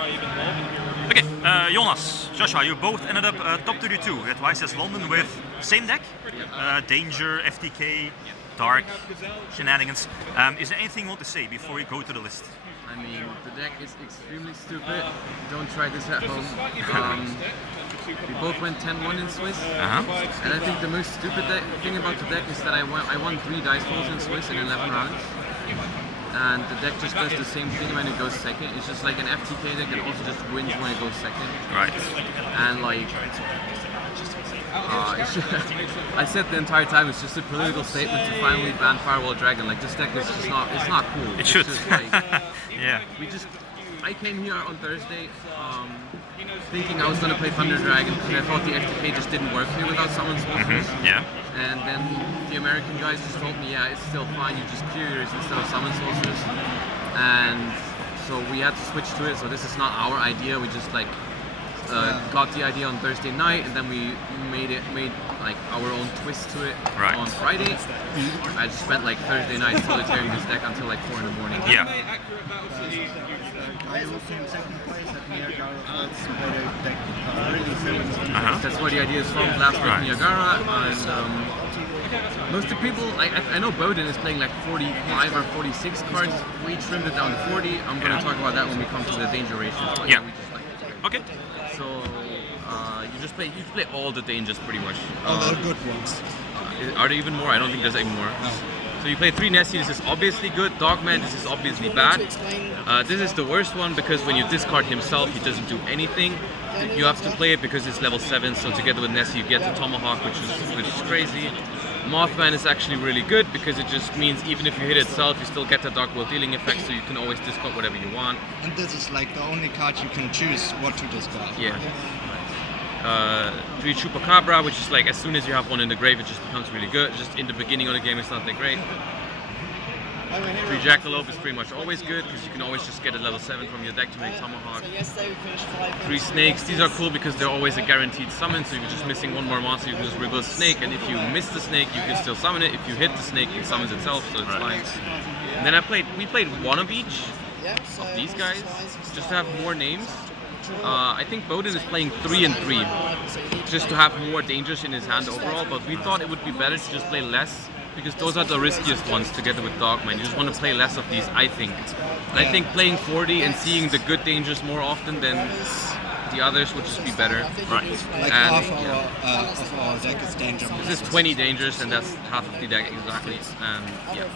Okay, Jonas, Joshua, you both ended up top 32 at YCS London with same deck, Danger, FTK, Dark, Shenanigans. Is there anything you want to say before we go to the list? I mean, the deck is extremely stupid. Don't try this at home. We both went 10-1 in Swiss, and I think the most stupid thing about the deck is that I won 3 dice rolls in Swiss in 11 rounds. And the deck just does the same thing when it goes second. It's just like an FTK deck that also just wins when it goes second. Right. And like, I said the entire time it's just a political statement to finally ban Firewall Dragon. Like this deck is just not, it's not cool. It should. Just like, yeah. I came here on Thursday thinking I was going to play Thunder Dragon because I thought the FTK just didn't work here without Summon Sorcerers. Yeah. And then the American guys just told me, yeah, it's still fine, you just clear yours instead of Summon Sorcerers. And so we had to switch to it, so this is not our idea, we just like got the idea on Thursday night, and then we made like our own twist to it on Friday. I just spent like Thursday night solitaring this deck until like 4 in the morning. Yeah. I also in second place at Niagara. That's where the idea is from, last week Niagara, and most of the people, I know Bowden is playing like 45 or 46 cards, we trimmed it down to 40, I'm going to talk about that when we come to the danger ratios. But yeah. We just like Okay. So, you play all the dangers pretty much. All the good ones. Are there even more? I don't think there's any more. No. So you play 3 Nessie, this is obviously good. Dogman, this is obviously bad. This is the worst one because when you discard himself, he doesn't do anything. You have to play it because it's level 7, so together with Nessie you get the Tomahawk, which is crazy. Mothman is actually really good because it just means even if you hit itself, you still get the Dark World dealing effect, so you can always discard whatever you want. And this is like the only card you can choose what to discard. Yeah. 3 Chupacabra, which is like as soon as you have one in the grave, it just becomes really good. Just in the beginning of the game, it's not that great. 3 Jackalope is pretty much always good because you can always just get a level 7 from your deck to make Tomahawk. 3 Snakes, these are cool because they're always a guaranteed summon, so if you're just missing one more monster, you can just rebuild Snake, and if you miss the Snake, you can still summon it. If you hit the Snake, it summons itself, so it's fine. And then we played one of each of these guys, just to have more names. I think Bowden is playing 3 and 3, just to have more dangers in his hand overall, but we thought it would be better to just play less, because those are the riskiest ones together with Dogman. You just want to play less of these, I think. And I think playing 40 and seeing the good dangers more often than the others would just be better. Right. Like half of our deck is danger. This is 20 dangers, and that's half of the deck exactly. And yeah.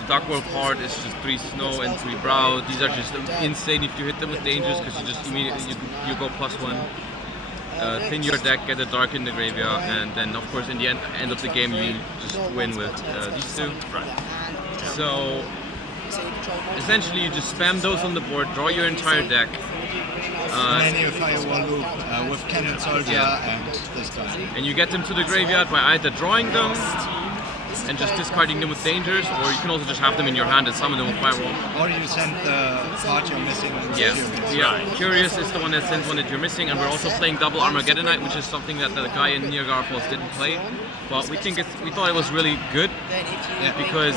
The Dark World part is just 3 Snow and 3 Brow. These are just insane if you hit them with dangers, because you just immediately you go +1. Thin your deck, get a Dark in the graveyard, and then of course in the end of the game you just win with these 2. So essentially you just spam those on the board, draw your entire deck. And then you Firewall Loop with Cannon Soldier and this guy. And you get them to the graveyard by either drawing them and just discarding them with dangers, or you can also just have them in your hand and summon them with Firewall. Or you send the card you're missing. Curious is the one that sends one that you're missing, and we're also playing double Armageddonite, which is something that the guy in Niagara Falls didn't play. But we thought it was really good because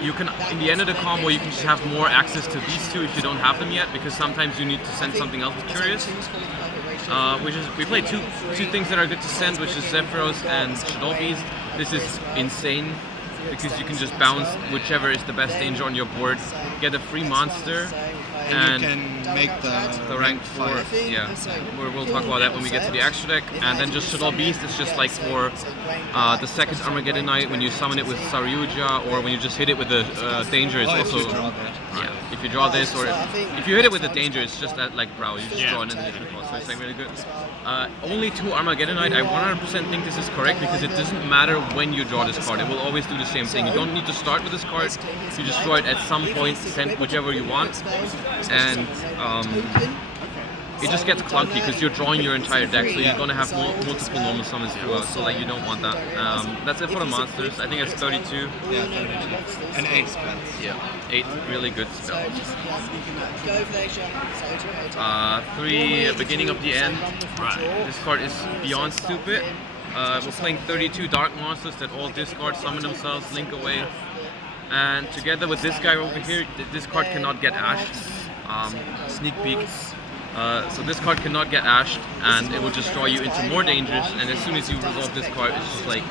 you can, in the end of the combo, you can just have more access to these 2 if you don't have them yet, because sometimes you need to send something else with Curious. We played two things that are good to send, which is Zephyros and Shadow Beast. This is insane because you can just bounce whichever is the best danger on your board, get a free monster, and you can make the rank 4. Yeah, we'll talk about that when we get to the extra deck. And then just Shadow Beast is just like for the second Armageddonite when you summon it with Saryuja, or when you just hit it with the danger. It's also if you draw this, or if you hit it with the danger, it's just that like Brow, you just draw an additional cost, so it's like really good. Only 2 Armageddonite, I 100% think this is correct because it doesn't matter when you draw this card, it will always do the same thing. You don't need to start with this card, you just draw it at some point, send whichever you want, and it just gets clunky because you're drawing your entire deck, so you're going to have multiple normal summons throughout, so like you don't want that. That's it for the monsters. I think it's 32. Yeah, 32. And 8 spells. Yeah, 8 really good spells. 3 beginning of the end. This card is beyond stupid. We're playing 32 dark monsters that all discard, summon themselves, link away. And together with this guy over here, this card cannot get Ash. Sneak peek. So this card cannot get ashed, and it will just draw you into more dangers. And as soon as you resolve this card, it's just like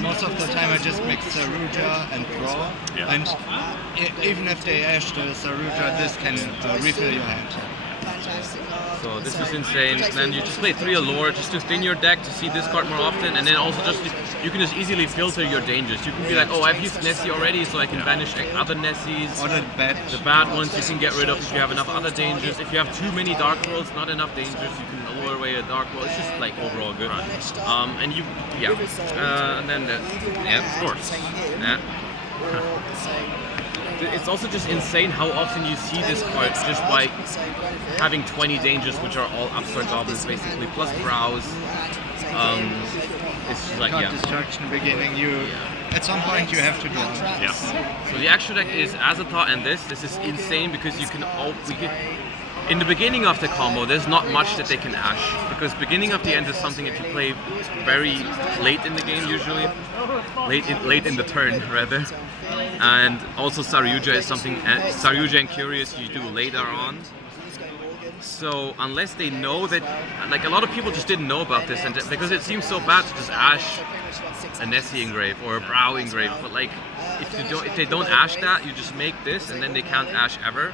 Most of the time I just mix Saruja and draw, and even if they ash the Saruja, this can refill your hand. So this is insane. Then you just play 3 Allure just to thin your deck to see this card more often, and then also just you can just easily filter your dangers. You can be like, oh, I've used Nessie already, so I can banish like other Nessies. Or the bad ones you can get rid of if you have enough other dangers. If you have too many Dark Worlds, not enough dangers, you can allure away a Dark World. It's just like overall good. And you, and then of course, It's also just insane how often you see this card just by having 20 dangers, which are all upstart goblins basically, plus brows. It's just like, destruction beginning, at some point you have to draw. So the extra deck is Azathoth and this. This is insane because you can in the beginning of the combo, there's not much that they can ash, because beginning of the end is something that you play very late in the game usually, late in the turn rather. And also Saryuja is something, Saryuja and Curious you do later on. So unless they know that, like a lot of people just didn't know about this, and because it seems so bad to just ash a Nessie engrave or a Brow engrave, but like if they don't ash that, you just make this and then they can't ash ever.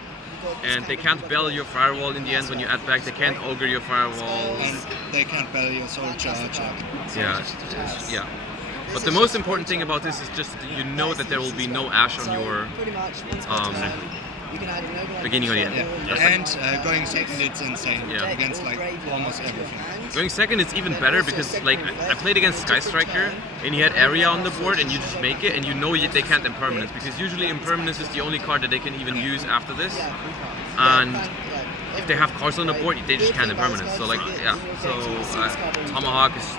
And they can't bell your firewall in the end when you add back, they can't ogre your firewall. And they can't bell your soul charge. Yeah. But the most important thing about this is just that you know that there will be no ash on your beginning or the end. And going second, it's insane against like almost everything. Going second is even better because like I played against Sky Striker and he had area on the board and you just make it and you know they can't impermanence, because usually impermanence is the only card that they can even use after this. And if they have cards on the board, they just can't impermanence. So like Tomahawk is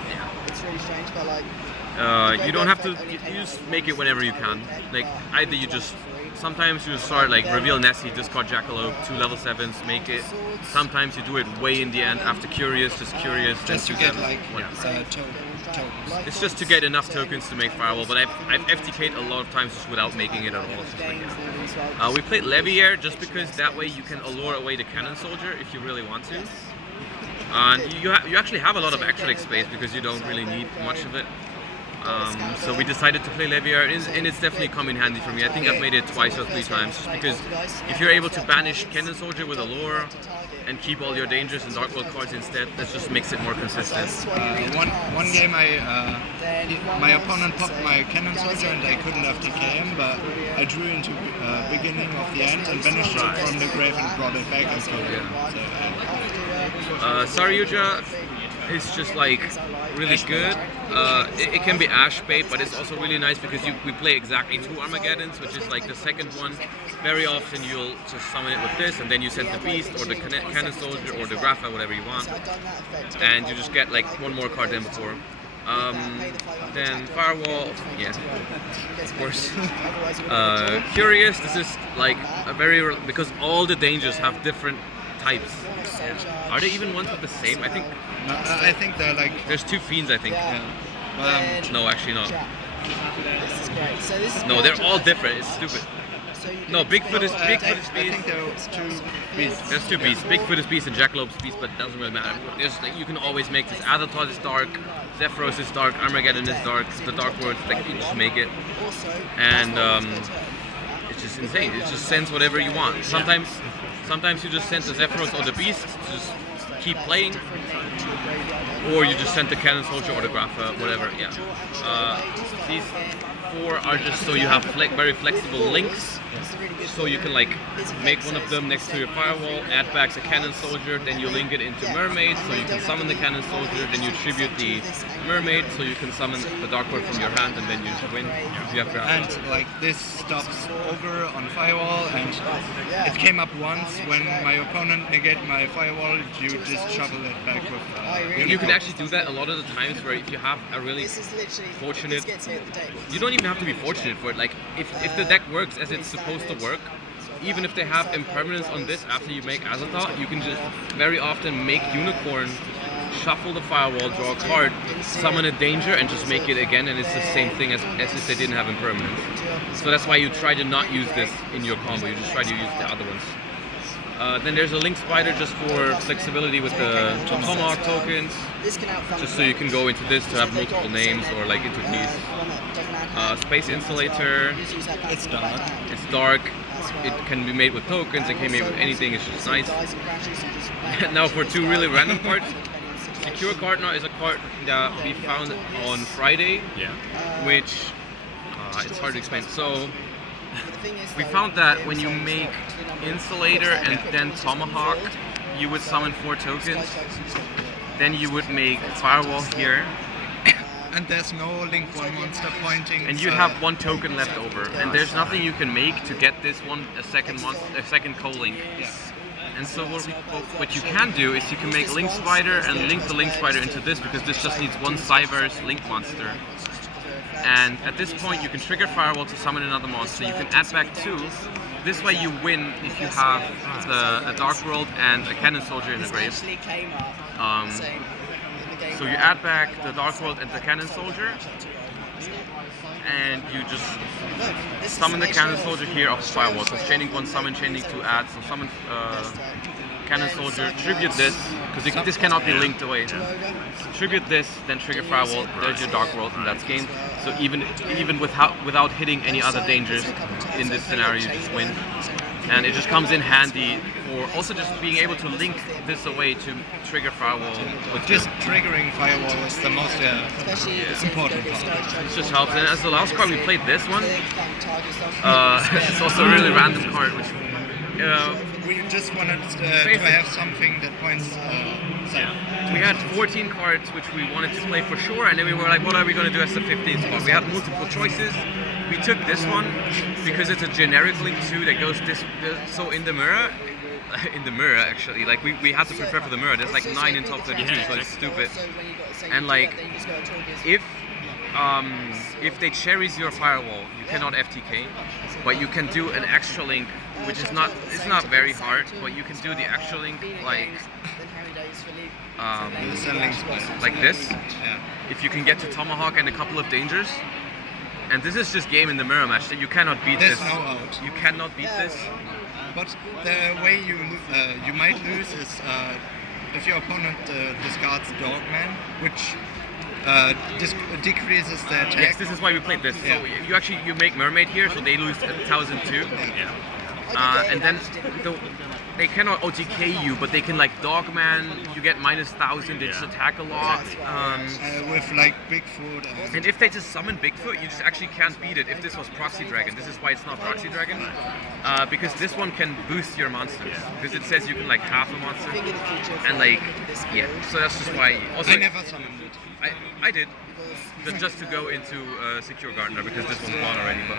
you don't have to, you just make it whenever you can. Like either you just sometimes you start like reveal Nessie, discard Jackalope, 2 level 7s, make it. Sometimes you do it way in the end after Curious, just to get like tokens. It's just to get enough tokens to make Firewall, but I've FTK'd a lot of times just without making it at all. It's just like, we played Levier just because that way you can allure away the Cannon Soldier if you really want to. And you actually have a lot of extra deck space because you don't really need much of it. So we decided to play Levier, and it's definitely come in handy for me. I think I've made it 2 or 3 times, just because if you're able to banish Cannon Soldier with Allure and keep all your dangers and Dark World cards instead, that just makes it more consistent. One game my opponent popped my Cannon Soldier and I couldn't FTK him, but I drew into beginning of the end and banished it from the grave and brought it back and killed it. Saryuja is just like really good. It can be Ash bait, but it's also really nice because we play exactly 2 Armageddons, which is like the second one. Very often you'll just summon it with this, and then you send the Beast or the Cannon Soldier or the Grapha, whatever you want, and you just get like 1 more card than before. Then Firewall, of course. Curious, this is like a because all the dangers have different types. Are they even ones with the same? I think. No, I think they're like. There's 2 fiends, I think. No, actually not. This is great. So this is no, they're all different. It's stupid. No, Bigfoot is Beast. I think there's 2 beasts. There's 2 beasts. Bigfoot is Beast and Jackalope's Beast, but it doesn't really matter. You can always make this. Azathoth is dark, Zephyros is dark, Armageddon is dark, the Dark Words, like you just make it. And it's just insane. It just sends whatever you want. Sometimes you just send the Zephyros or the Beast to just keep playing, or you just send the Cannon Soldier or the Grapha, whatever. These 4 are just so you have very flexible links, so you can like make one of them next to your firewall, add back the Cannon Soldier, then you link it into Mermaid, so you can summon the Cannon Soldier, then you tribute the Mermaid, so you can summon the Dark World from your hand, and then you just win if you have Grapha. And like this stops Ogre on firewall, and it came up once when my opponent negated my firewall, you just shovel it back with you can actually do that a lot of the times where if you have a really fortunate, you don't even have to be fortunate for it. Like if the deck works as it's supposed to work, even if they have impermanence on this after you make Azathoth, you can just very often make Unicorn, shuffle the firewall, draw a card, summon a danger, and just make it again, and it's the same thing as if they didn't have impermanence. So that's why you try to not use this in your combo, you just try to use the other ones. Then there's a link spider just for flexibility with the Tomahawk tokens, just so you can go into this to have multiple names or like into these. Space Insulator, It's dark. it's dark, it can be made with tokens, it can be made with anything, it's just nice. Now for two really random cards. Secure Gardener is a card that we found on Friday, which it's hard to explain. So we found that when you make Insulator and then Tomahawk, you would summon 4 tokens. Then you would make Firewall here, And there's no link 1 monster pointing. and you'd have 1 token left over. And there's nothing you can make to get this one a second co-link. And so what you can do is you can make Link Spider and link the Link Spider into this, because this just needs 1 Cyverse Link monster. And at this point you can trigger Firewall to summon another monster. You can add back 2. This way you win if you have a Dark World and a Cannon Soldier in the grave. So you add back the Dark World and the Cannon Soldier, and you just summon the Cannon Soldier here off Firewall. So chaining 1 summon, chaining 2 add. So summon Cannon Soldier, tribute this, because this cannot be linked away. So tribute this, then trigger Firewall, there's your Dark World, and that's game. So even without hitting any other dangers in this scenario, you just win. And it just comes in handy for also just being able to link this away to trigger Firewall. With Just triggering Firewall is the most important part. it just helps. And as the last card, we played this one. It's also a really random card, which We just wanted to have something that points we had 14 cards which we wanted to play for sure, and then we were like, what are we going to do as the 15th spot? We had multiple choices. We took this one because it's a generic link 2 that goes so in the mirror actually, like we had to prepare for the mirror. There's like 9 in top 32, so it's stupid. And like if they cherries your Firewall, you cannot FTK, but you can do an extra link, which is not very hard, but you can do the extra link like this. If you can get to Tomahawk and a couple of dangers. And this is just game in the mirror match. That you cannot beat There's this. no out. You cannot beat this. But the way you might lose is if your opponent discards Dogman, which decreases their attack. Yes, this is why we played this. So you make Mermaid here, so they lose 1,002. And then they cannot OTK you, but they can like Dogman. You get -1,000. They just attack a lot. With like Bigfoot. And if they just summon Bigfoot, you just actually can't beat it. If this was Proxy Dragon, this is why it's not Proxy Dragon, because this one can boost your monsters. Because it says you can like half a monster, and like so that's just why. Also, I never summoned it. I did, but just to go into Secure Gardener because this one's gone already. But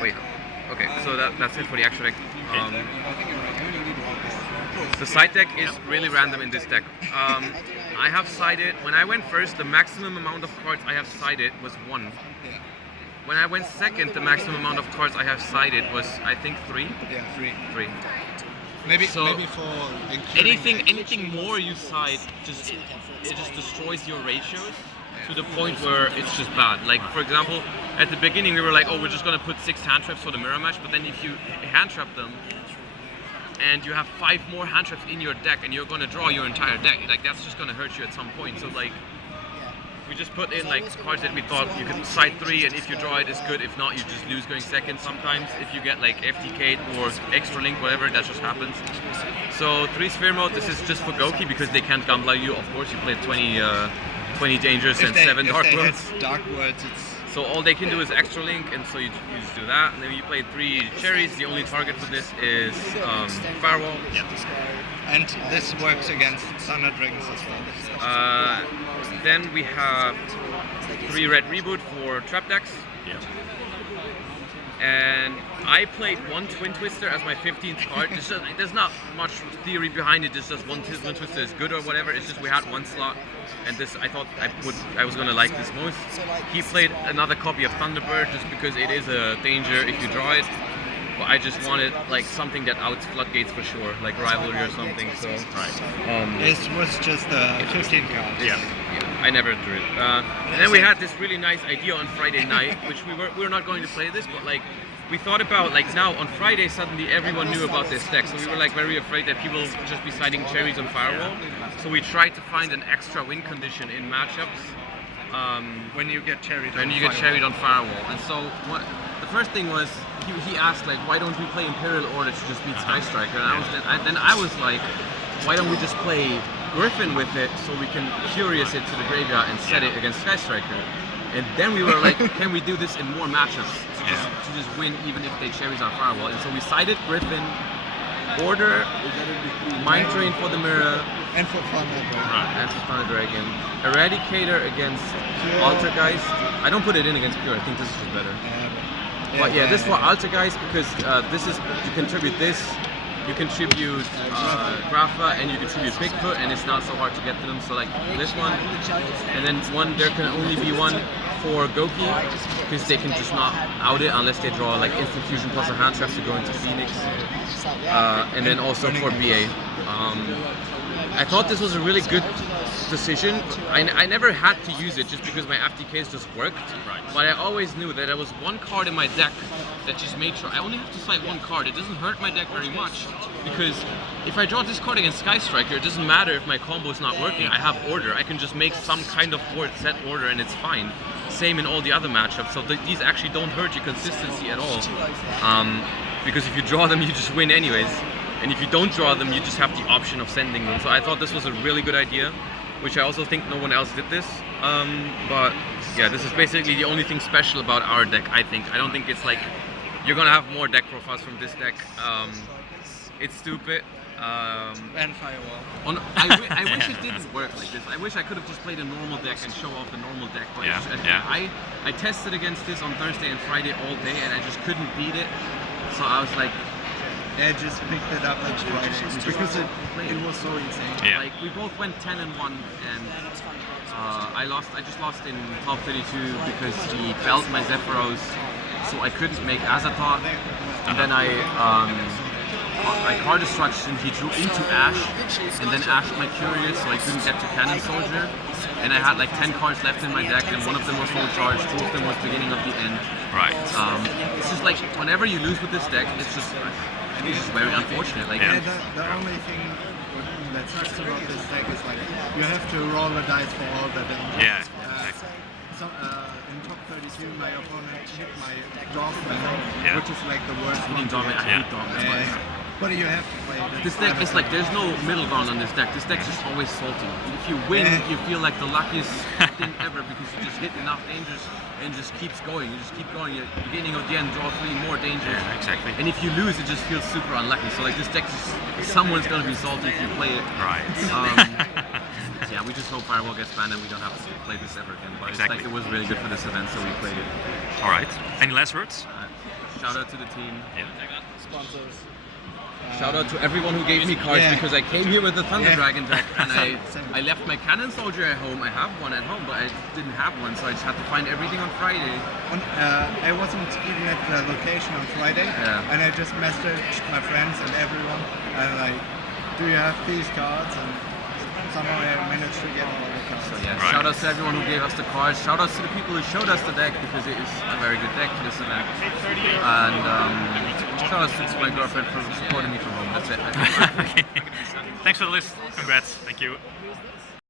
wait, okay, so that's it for the actual deck. The side deck is really random in this deck. I have sided, when I went first, the maximum amount of cards I have sided was 1. When I went second, the maximum amount of cards I have sided was, I think, 3. Yeah, 3. 3. Maybe So, for including Anything more you side, it just destroys your ratios to the point where it's just bad. Like, for example, at the beginning we were like, oh, we're just gonna put 6 hand traps for the mirror match, but then if you hand trap them, and you have 5 more hand traps in your deck, and you're gonna draw your entire deck, like that's just gonna hurt you at some point. So like, we just put in like cards that we thought you could side 3, and if you draw it, it's good. If not, you just lose going second. Sometimes if you get like FTK'd or extra link, whatever, that just happens. So 3 sphere mode, this is just for Goki because they can't Gambler you. Of course, you played 20 dangers and 7 dark worlds. Dark worlds, it's So all they can do is extra link, and so you just do that. And then you play 3 cherries. The only target for this is Firewall. and this works against Thunder Dragons as well. Then we have 3 red reboot for trap decks. And I played 1 Twin Twister as my 15th card. There's not much theory behind it. It's just one Twin Twister is good or whatever. It's just we had 1 slot, and this I thought I was gonna like this most. He played another copy of Thunderbird just because it is a danger if you draw it. But I just wanted like something that outs floodgates for sure, like Rivalry or something. So This was just a 15 card. yeah, I never drew it. And then we had this really nice idea on Friday night, which we were not going to play this, but like we thought about like now on Friday suddenly everyone knew about this deck, so we were like very afraid that people would just be citing cherries on Firewall. So we tried to find an extra win condition in matchups. When you get cherried. When you get cherried on Firewall. And so the first thing was he asked like, why don't we play Imperial Order to just beat Sky Striker? And then I was like, why don't we just play Griffin with it so we can Curious it to the graveyard and set it against Sky Striker? And then we were like, can we do this in more matchups to just win even if they cherries our Firewall? And so we sided Griffin, Order, Mind Drain for the Mirror, And for Thunder Dragon, Eradicator against Altergeist. I don't put it in against Pure, I think this is just better. But yeah, this for Altergeist because this is, you contribute this, you contribute Grafa, and you contribute Bigfoot, and it's not so hard to get to them. So like this one, and then there can only be one for Goki, because they can just not out it unless they draw like Instant Fusion plus a hand trap to go into Phoenix. And then also for BA. I thought this was a really good decision. I never had to use it just because my FTKs just worked. Right. But I always knew that there was one card in my deck that just made sure I only have to cite one card. It doesn't hurt my deck very much because if I draw this card against Sky Striker, it doesn't matter if my combo is not working. I have Order. I can just make some kind of board set Order and it's fine. Same in all the other matchups. So these actually don't hurt your consistency at all. Because if you draw them, you just win anyways. And if you don't draw them, you just have the option of sending them. So I thought this was a really good idea, which I also think no one else did this. But yeah, this is basically the only thing special about our deck, I think. I don't think it's like, you're gonna have more deck profiles from this deck. It's stupid. And Firewall. I wish it didn't work like this. I wish I could have just played a normal deck and show off the normal deck. But I tested against this on Thursday and Friday all day and I just couldn't beat it. So I was like, I just picked it up on Friday because it was so insane. Yeah. like we both went 10-1 and I just lost in top 32 because he felt my Zephyros, so I couldn't make Azathoth. And then I card destruction, he drew into Ash, and then Ash my Curious, so I couldn't get to Cannon Soldier. And I had like 10 cards left in my deck, and one of them was full charge, two of them was beginning of the end. Right. It's just like whenever you lose with this deck, it's just very unfortunate. Like the only thing that sucks about this deck is like you have to roll the dice for all the dangers. Yeah. Exactly. In top 32, my opponent hit my Dogman, which is like the worst one. I hate Dogman. But you have to play This deck is like, there's no middle ground on this deck. This deck's just always salty. If you win, you feel like the luckiest thing ever because you just hit enough dangers and just keeps going. You just keep going. You're beginning of the end, draw 3 more dangers. Yeah, exactly. And if you lose, it just feels super unlucky. So like this deck, someone's gonna be salty if you play it. Right. Yeah, we just hope Firewall gets banned and we don't have to play this ever again. But Exactly. it's like, it was really good for this event, so we played it. All right. Any last words? Shout out to the team. Yeah. Sponsors. Shout out to everyone who gave me cards because I came here with the Thunder Dragon deck and I left my Cannon Soldier at home. I have one at home, but I didn't have one, so I just had to find everything on Friday. I wasn't even at the location on Friday, and I just messaged my friends and everyone, and like, do you have these cards? And somehow I managed to get all the cards. So yeah, Right. shout outs to everyone who gave us the cards. Shout outs to the people who showed us the deck because it is a very good deck for this event. And shout outs to my girlfriend for supporting me from home. That's it. Okay. Thanks for the list. Congrats. Thank you.